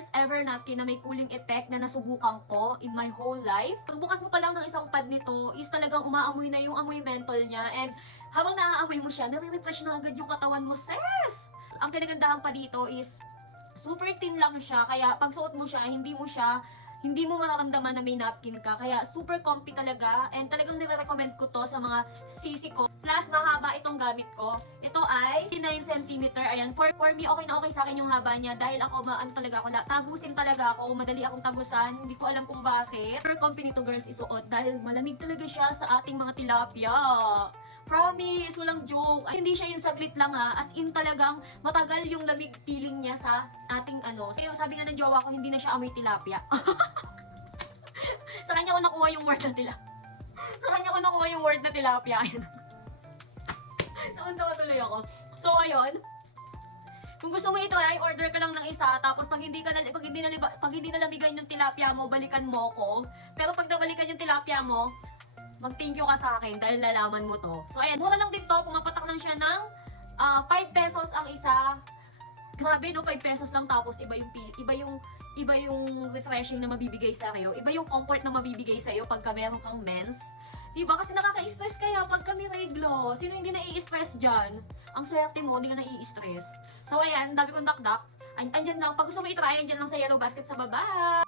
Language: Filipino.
first ever napkin na may cooling effect na nasubukan ko in my whole life. Pagbukas mo pa lang ng isang pad nito is talagang umaamoy na yung amoy menthol niya, and habang naaamoy mo siya, nare-refresh na agad yung katawan mo, sis! Ang kinagandahan pa dito is super thin lang siya, kaya pag suot mo siya, hindi mo mararamdaman na may napkin ka. Kaya super comfy talaga, and talagang nire-recommend ko to sa mga sisi ko. Plus, mahaba itong gamit ko. Ito ay 9 cm. Ayan, for me, okay na okay sa akin yung haba niya dahil ako, talaga ako, tagusin talaga ako. Madali akong tagusan. Hindi ko alam kung bakit. Super comfy nito, girls, isuot dahil malamig talaga siya sa ating mga tilapia. Promise, walang joke. Ay, hindi siya yung saglit lang ha. As in talagang matagal yung lamig feeling niya sa ating ano. So, sabi nga ng jowa ko, hindi na siya amoy tilapia. Sa kanya ko nakuha yung word na tilapia. Sa kanya ko nakuha yung word na tilapia. Nakuntawa tuloy ako. So, ayun. Kung gusto mo ito ay order ka lang ng isa, tapos pag hindi nalamigan yung tilapia mo, balikan mo ko. Pero pag nabalikan yung tilapia mo, mag-thank you ka sa akin dahil nalaman mo to. So, ayan. Mura lang din to. Pumapatak lang siya ng 5 pesos ang isa. Grabe, no? 5 pesos lang, tapos iba yung refreshing na mabibigay sa iyo. Iba yung comfort na mabibigay sa iyo pagka meron kang mens. Diba? Kasi nakaka-stress kaya pag kami reglo. Sino hindi nai-stress dyan? Ang swerte mo, hindi ka nai-stress. So, ayan. Dami kong dakdak. Andyan lang. Pag gusto mo i-try, andyan lang sa yellow basket sa baba.